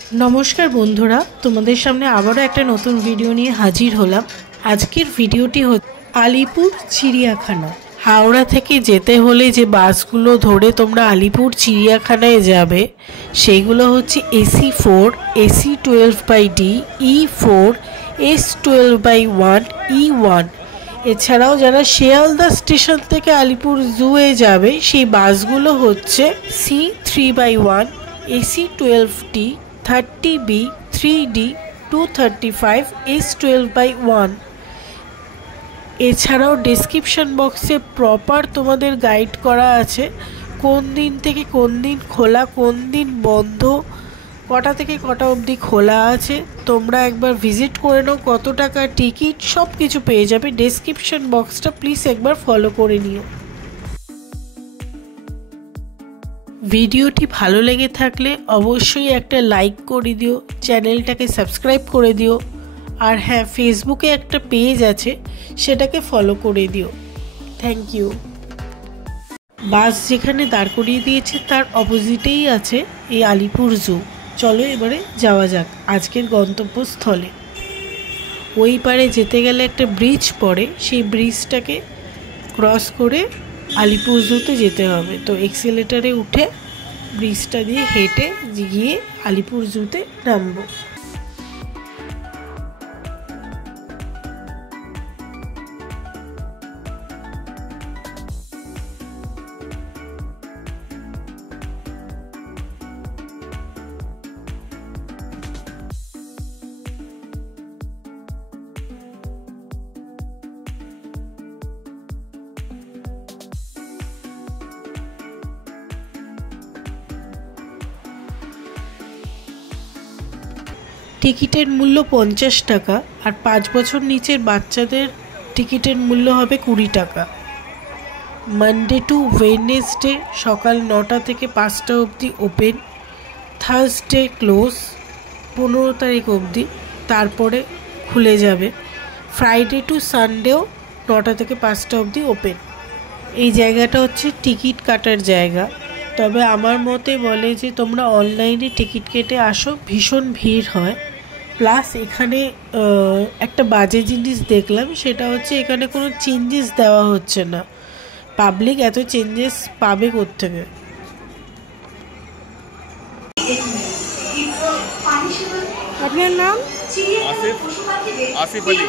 नमस्कार बंधुरा तुम्हारे सामने आबारो एक नतून भिडियो निये हाजिर हलाम। आजकेर भिडियोटी आलिपुर चिड़ियाखाना। हावड़ा थेके जेते होले जे बासगुलो धरे तोमरा आलिपुर चिड़ियाखानाय जाबे सेइगुलो होच्छे AC4, AC12/D, E4, S12/1, E1। এছাড়াও যারা শিয়ালদা স্টেশন থেকে আলিপুর জুয়ে যাবে সেই বাসগুলো হচ্ছে C3/1, AC12D, 30B, 3D, 235, S12/1। এছাড়াও ডেসক্রিপশন বক্সে প্রপার তোমাদের গাইড করা আছে কোন দিন থেকে কোন দিন খোলা, কোন দিন বন্ধ, কটা থেকে কটা অবধি খোলা আছে। তোমরা একবার ভিজিট করে নাও, কত টাকা টিকিট সব কিছু পেয়ে যাবে। ডেসক্রিপশন বক্সটা প্লিজ একবার ফলো করে নিও। ভিডিওটি ভালো লেগে থাকলে অবশ্যই একটা লাইক করে দিও, চ্যানেলটাকে সাবস্ক্রাইব করে দিও, আর হ্যাঁ ফেসবুকে একটা পেজ আছে সেটাকে ফলো করে দিও। Thank you. বাস যেখানে দাঁড় করিয়ে দিয়েছে তার অপোজিটেই আছে এই আলিপুর জু। চলো এবারে যাওয়া যাক আজকের গন্তব্যস্থলে। ওই পারে যেতে গেলে একটা ব্রিজ পড়ে, সেই ব্রিজটাকে ক্রস করে আলিপুর জুতে যেতে হবে। তো এক্সেলেটারে উঠে ব্রিজটা দিয়ে হেঁটে গিয়ে আলিপুর জুতে নামবো। টিকিটের মূল্য 50 টাকা আর 5 বছর নিচের বাচ্চাদের টিকিটের মূল্য হবে 20 টাকা। মানডে টু ওয়েডনেসডে সকাল 9টা থেকে 5টা অবধি ওপেন, থার্সডে ক্লোজ 15 তারিখ অবধি, তারপরে খুলে যাবে। ফ্রাইডে টু সানডেও 9টা থেকে 5টা অবধি ওপেন। এই জায়গাটা হচ্ছে টিকিট কাটার জায়গা, তবে আমার মতে বলে যে তোমরা অনলাইনে টিকিট কেটে আসো, ভীষণ ভিড় হয়। প্লাস এখানে একটা বাজে জিনিস দেখলাম, সেটা হচ্ছে এখানে কোনো চেঞ্জেস দেওয়া হচ্ছে না। পাবলিক এত চেঞ্জেস পাবে কোত্থেকে? আপনার নাম? আসিফ আলী।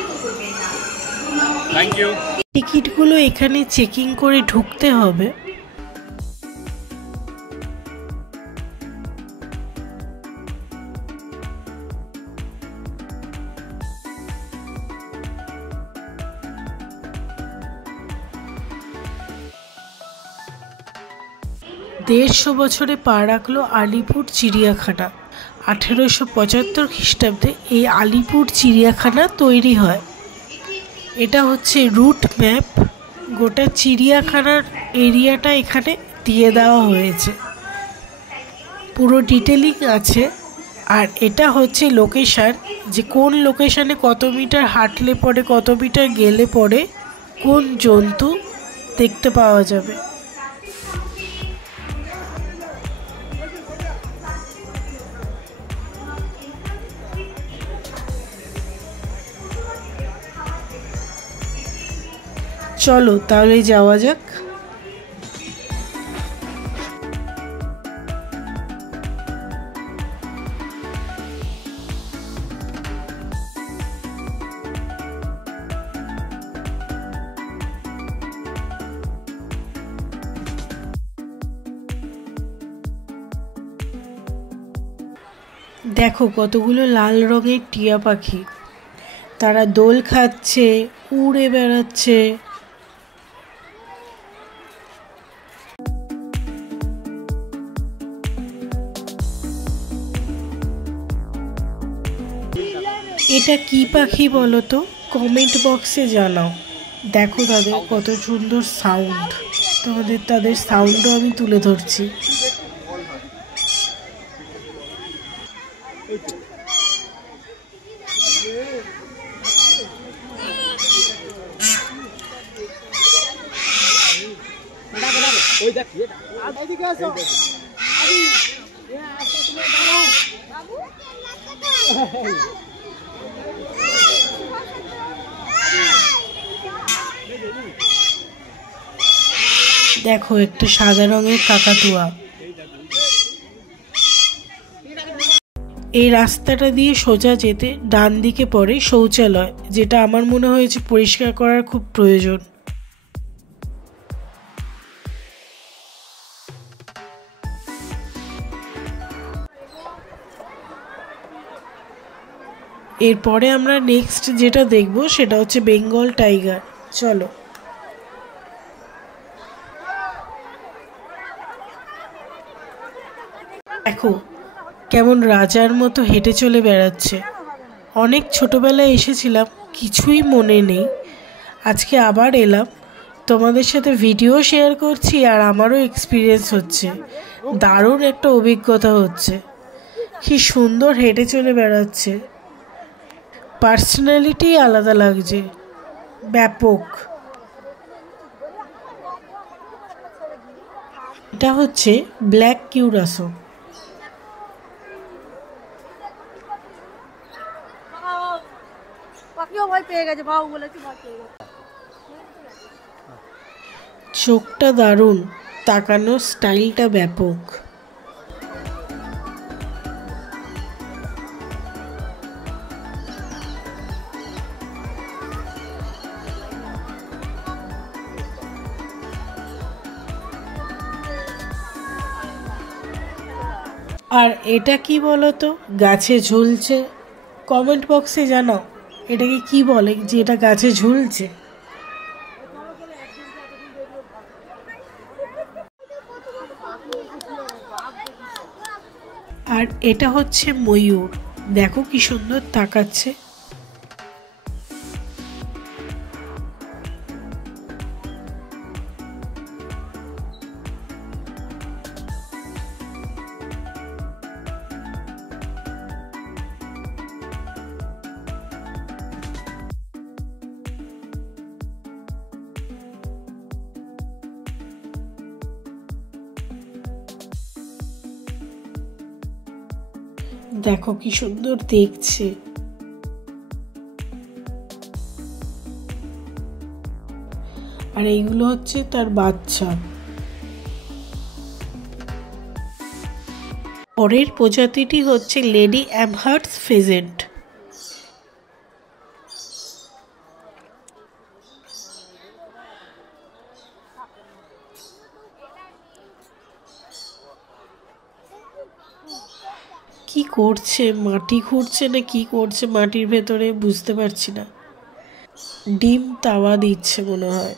Thank you. টিকিটগুলো এখানে চেকিং করে ঢুকতে হবে। দেড়শো বছরে পা রাখলো আলিপুর চিড়িয়াখানা। 1875 খ্রিস্টাব্দে এই আলিপুর চিড়িয়াখানা তৈরি হয়। এটা হচ্ছে রুট ম্যাপ, গোটা চিড়িয়াখানার এরিয়াটা এখানে দিয়ে দেওয়া হয়েছে, পুরো ডিটেলিং আছে। আর এটা হচ্ছে লোকেশান, যে কোন লোকেশানে কত মিটার হাঁটলে পরে, কত মিটার গেলে পরে কোন জন্তু দেখতে পাওয়া যাবে। চলো তাহলে যাওয়া যাক। দেখো কতগুলো লাল রঙের টিয়া পাখি, তারা দোল খাচ্ছে, উড়ে বেড়াচ্ছে। এটা কি পাখি বলো তো? কমেন্ট বক্সে জানাও। দেখো তাদের কত সুন্দর সাউন্ড, তাদের সাউন্ডও আমি তুলে ধরছি। ওই দেখ এদিকে আসো। দেখো একটা সাদা রঙের কাকাতুয়া। এই রাস্তাটা দিয়ে সোজা যেতে ডান দিকে পড়ে শৌচালয়, যেটা আমার মনে হয়েছে পরিষ্কার করার খুব প্রয়োজন। এরপরে আমরা নেক্সট যেটা দেখব সেটা হচ্ছে বেঙ্গল টাইগার। চলো। দেখো কেমন রাজার মতো হেঁটে চলে বেড়াচ্ছে। অনেক ছোটবেলায় এসেছিলাম, কিছুই মনে নেই। আজকে আবার এলাম, তোমাদের সাথে ভিডিও শেয়ার করছি আর আমারও এক্সপিরিয়েন্স হচ্ছে। দারুণ একটা অভিজ্ঞতা হচ্ছে। কি সুন্দর হেঁটে চলে বেড়াচ্ছে, পার্সোনালিটি আলাদা লাগছে, ব্যাপক। এটা হচ্ছে ব্ল্যাক কিউরাসো। চোখটা দারুণ, তাকানোর স্টাইলটা ব্যাপক। আর এটা কি বলতো, গাছে ঝুলছে? কমেন্ট বক্সে জানাও এটাকে কি বলে যে এটা গাছে ঝুলছে। আর এটা হচ্ছে ময়ূর, দেখো কি সুন্দর তাকাচ্ছে। দেখো কি সুন্দর দেখছে। আর এইগুলো হচ্ছে তার বাচ্চা। পরের প্রজাতিটি হচ্ছে লেডি অ্যামহার্স ফেজেন্ট। কি করছে, মাটি খুঁড়ছে না কি করছে মাটির ভেতরে বুঝতে পারছি না। ডিম তাওয়া দিচ্ছে মনে হয়।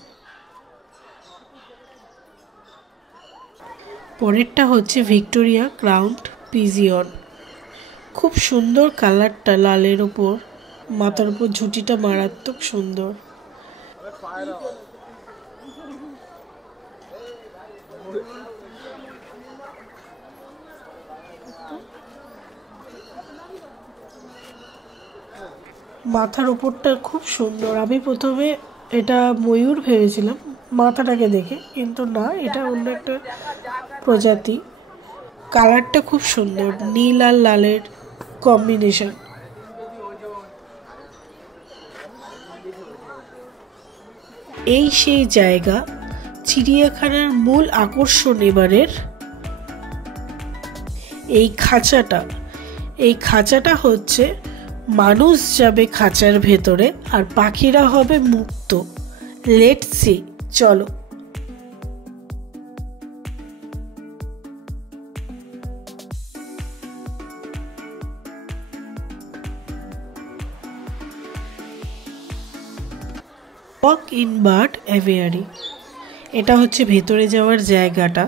পরেরটা হচ্ছে ভিক্টোরিয়া ক্রাউন্ড পিজিয়ন। খুব সুন্দর কালারটা, লালের ওপর, মাথার উপর ঝুঁটিটা মারাত্মক সুন্দর। মাথার উপরটা খুব সুন্দর। আমি প্রথমে এটা ময়ূর ভেবেছিলাম মাথাটাকে দেখে, কিন্তু না, এটা অন্য একটা প্রজাতি। কালারটা খুব সুন্দর, নীল আর লালের কম্বিনেশন। এই সেই জায়গা, চিড়িয়াখানার মূল আকর্ষণ এবারের এই খাঁচাটা। এই খাঁচাটা হচ্ছে মানুষ যাবে খাঁচার ভেতরে আর পাখিরা হবে মুক্ত। লেটস সি, চলো। Walk in bird aviary. এটা হচ্ছে ভেতরে যাওয়ার জায়গাটা।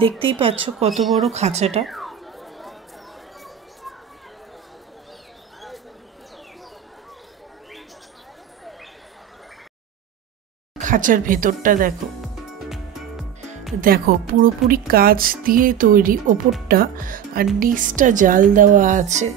দেখতেই পাচ্ছ কত বড় খাঁচাটা। খাঁচার ভেতরটা দেখো, দেখো পুরোপুরি কাঁচ দিয়ে তৈরি ওপরটা, আর নিচটা জাল দেওয়া আছে।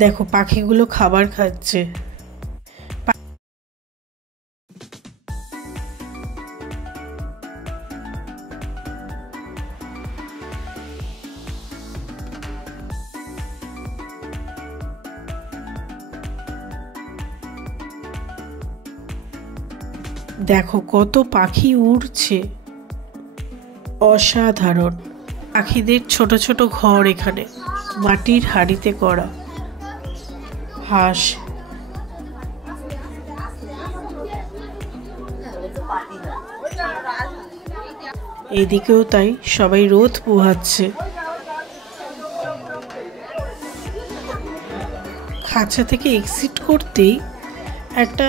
দেখো পাখিগুলো খাবার খাচ্ছে। দেখো কত পাখি উড়ছে, অসাধারণ। পাখিদের ছোট ছোট ঘর এখানে মাটির হাঁড়িতে করা। হাঁস, এদিকেও তাই, সবাই রোদ পোহাচ্ছে। খাঁচা থেকে এক্সিট করতেই একটা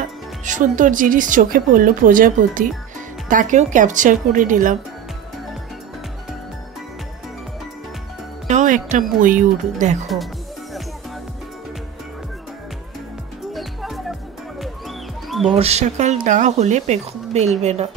সুন্দর জিনিস চোখে পড়লো, প্রজাপতি। তাকেও ক্যাপচার করে নিলাম। এটাও একটা ময়ূর, দেখো। বর্ষাকাল না হলে পেখম মেলবে না।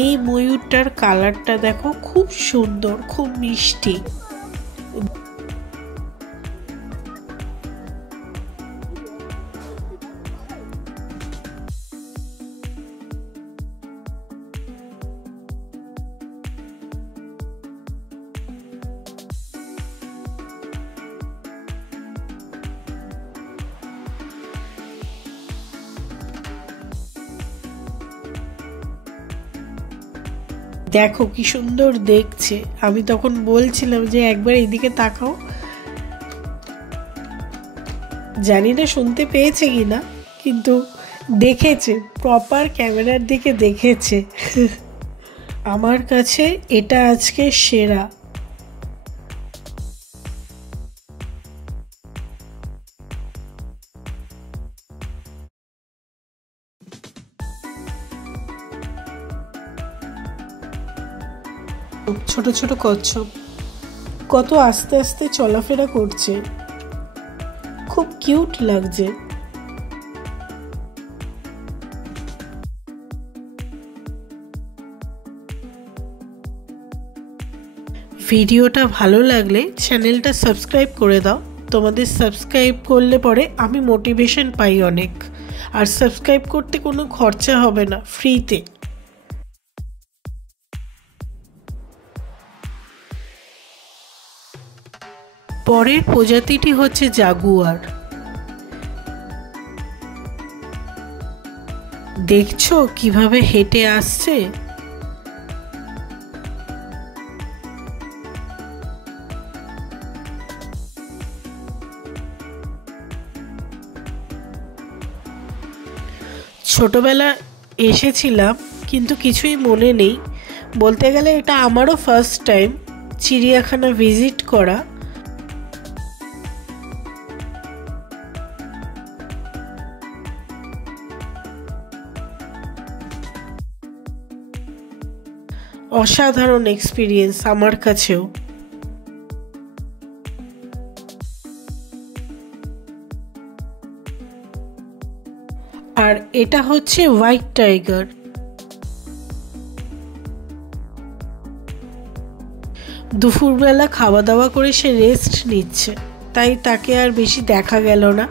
এই ময়ূরটার কালারটা দেখো, খুব সুন্দর, খুব মিষ্টি। দেখো কি সুন্দর দেখছে। আমি তখন বলছিলাম যে একবার এদিকে তাকাও। জানি না শুনতে পেয়েছে কিনা, কিন্তু দেখেছে, প্রপার ক্যামেরার দিকে দেখেছে। আমার কাছে এটা আজকে সেরা। ছোট ছোট কচ্ছপ কত আস্তে আস্তে চলাফেরা করছে, খুব কিউট লাগছে। ভিডিওটা ভালো লাগলে চ্যানেলটা সাবস্ক্রাইব করে দাও। তোমাদের সাবস্ক্রাইব করলে পরে আমি মোটিভেশন পাই অনেক। আর সাবস্ক্রাইব করতে কোনো খরচা হবে না, ফ্রিতে। পরের প্রজাতিটি হচ্ছে জাগুয়ার। দেখছো কিভাবে হেঁটে আসছে? ছোটবেলা এসেছিলাম, কিন্তু কিছুই মনে নেই। বলতে গেলে এটা আমারও ফার্স্ট টাইম চিড়িয়াখানা ভিজিট করা। অসাধারণ এক্সপিরিয়েন্স আমার কাছেও। আর এটা হচ্ছে হোয়াইট টাইগার। দুপুরবেলা খাওয়া দাওয়া করে সে রেস্ট নিচ্ছে, তাই তাকে আর বেশি দেখা গেল না।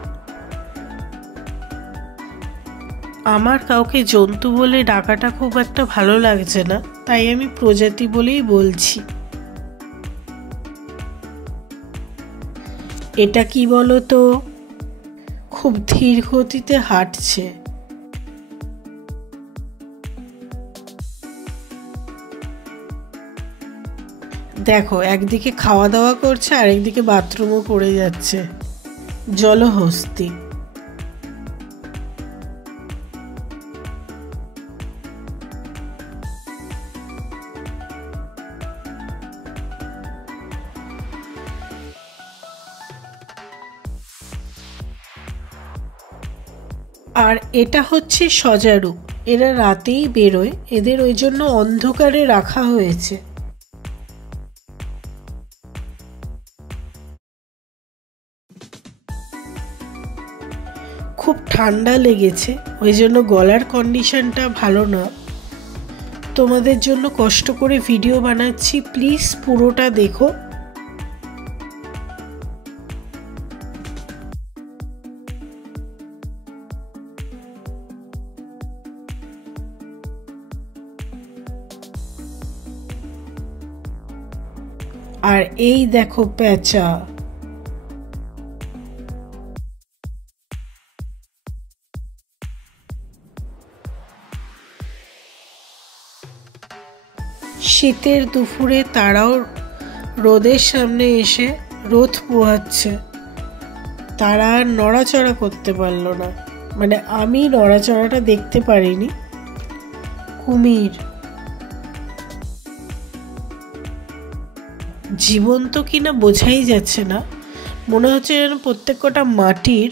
আমার কাউকে জন্তু বলে ডাকাটা খুব একটা ভালো লাগছে না, তাই আমি প্রজাতি বলেই বলছি। এটা কি বলো তো, খুব ধীর গতিতে হাঁটছে। দেখো একদিকে খাওয়া দাওয়া করছে আর একদিকে বাথরুমও করে যাচ্ছে। জলহস্তি। আর এটা হচ্ছে সজারু। এরা রাতেই বেরোয়, এদের ওই জন্য অন্ধকারে রাখা হয়েছে। খুব ঠান্ডা লেগেছে, ওই জন্য গলার কন্ডিশনটা ভালো না। তোমাদের জন্য কষ্ট করে ভিডিও বানাচ্ছি, প্লিজ পুরোটা দেখো। আর এই দেখো পেঁচা। শীতের দুপুরে তারাও রোদের সামনে এসে রোদ পোহাচ্ছে। তারা আর নড়াচড়া করতে পারলো না, মানে আমি নড়াচড়াটা দেখতে পারিনি। কুমির জীবন্ত কিনা বোঝাই যাচ্ছে না, মনে হচ্ছে যেন প্রত্যেক কটা মাটির।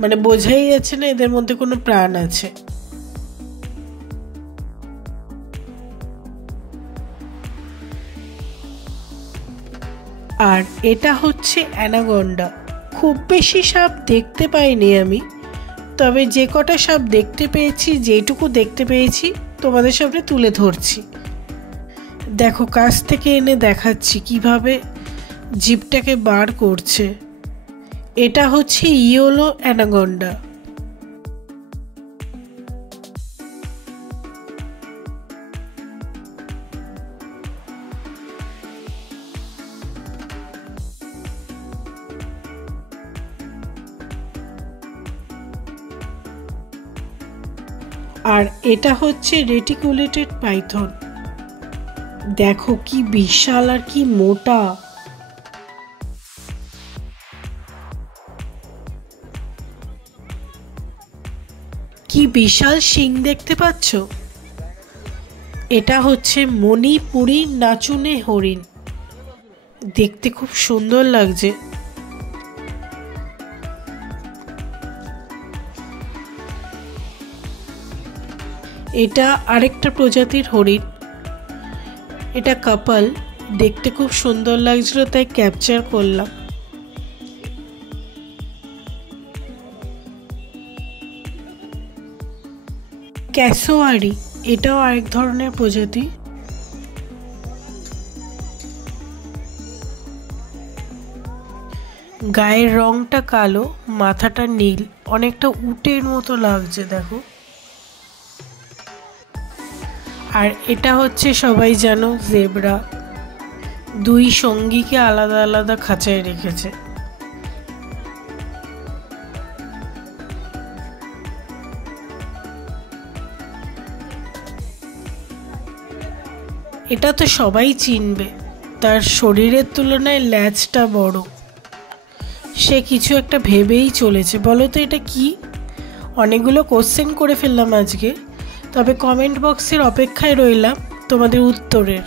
মানে বোঝাই যাচ্ছে না এদের মধ্যে কোনো প্রাণ আছে। আর এটা হচ্ছে অ্যানাকন্ডা। খুব বেশি সাপ দেখতে পাইনি আমি, তবে যে কটা সাপ দেখতে পেয়েছি, যেটুকু দেখতে পেয়েছি তোমাদের সামনে তুলে ধরছি। দেখো কাছ থেকে এনে দেখাচ্ছি কিভাবে জিভটাকে বার করছে। এটা হচ্ছে ইয়েলো অ্যানাকন্ডা। আর এটা হচ্ছে রেটিকুলেটেড পাইথন। দেখো কি বিশাল আর কি মোটা। কি বিশাল শিং দেখতে পাচ্ছ? এটা হচ্ছে মণিপুরি নাচুনে হরিণ। দেখতে খুব সুন্দর লাগছে। এটা আরেকটা প্রজাতির হরিণ। এটা কাপাল, দেখতে খুব সুন্দর লাগছিল তাই ক্যাপচার করলাম। ক্যাসোয়ারি, এটাও আরেক ধরনের প্রজাতি। গায়ের রংটা কালো, মাথাটা নীল, অনেকটা উটের মতো লাগছে দেখো। আর এটা হচ্ছে সবাই জানো জেব্রা। দুই সঙ্গীকে আলাদা আলাদা খাঁচায় রেখেছে। এটা তো সবাই চিনবে, তার শরীরের তুলনায় ল্যাজটা বড়। সে কিছু একটা ভেবেই চলেছে। বলো তো এটা কি? অনেকগুলো কোশ্চেন করে ফেললাম আজকে, তবে কমেন্ট বক্সের অপেক্ষায় রইলাম তোমাদের উত্তরের।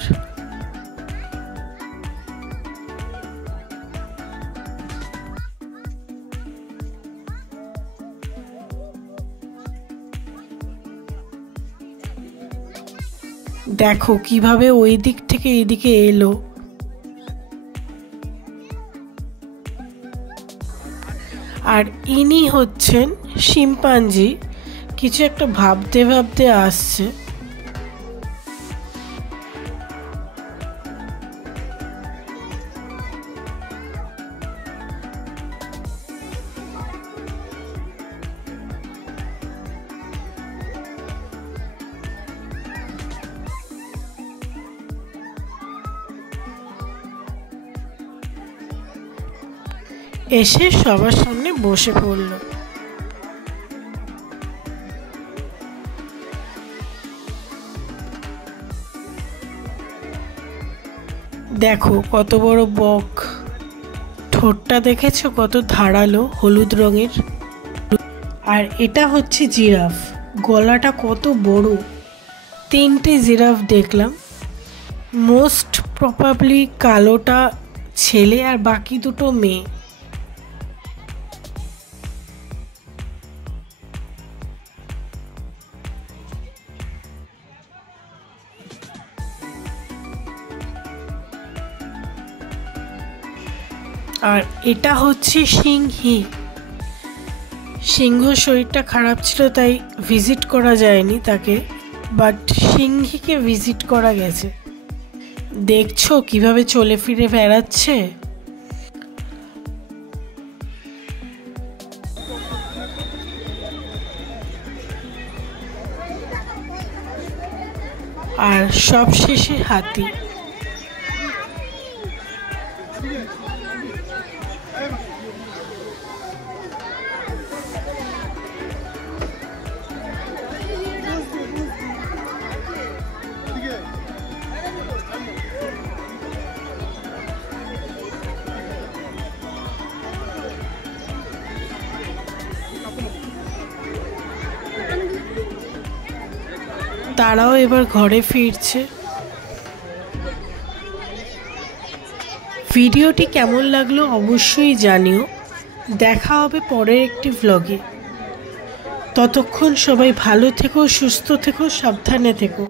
দেখো কিভাবে ওই দিক থেকে এদিকে এলো। আর ইনি হচ্ছেন শিম্পাঞ্জি, কিছু একটা ভাবতে ভাবতে আসছে। এসে সবার সামনে বসে পড়ল। দেখো কত বড় বক। ঠোঁটটা দেখেছো কত ধারালো, হলুদ রঙের। আর এটা হচ্ছে জিরাফ। গলাটা কত বড়। 3টে জিরাফ দেখলাম। মোস্ট প্রবাবলি কালোটা ছেলে আর বাকি দুটো মেয়ে। আর এটা হচ্ছে সিংহী। সিংহ শরীরটা খারাপ ছিল তাই ভিজিট করা যায়নি তাকে, বাট সিংহীকে ভিজিট করা গেছে। দেখছো কিভাবে চলে ফিরে বেড়াচ্ছে। আর সবশেষে হাতি। তারাও এবার ঘরে ফিরছে। ভিডিওটি কেমন লাগলো অবশ্যই জানিও। দেখা হবে পরের একটি ভ্লগে। ততক্ষণ সবাই ভালো থেকো, সুস্থ থেকো, সাবধানে থেকো।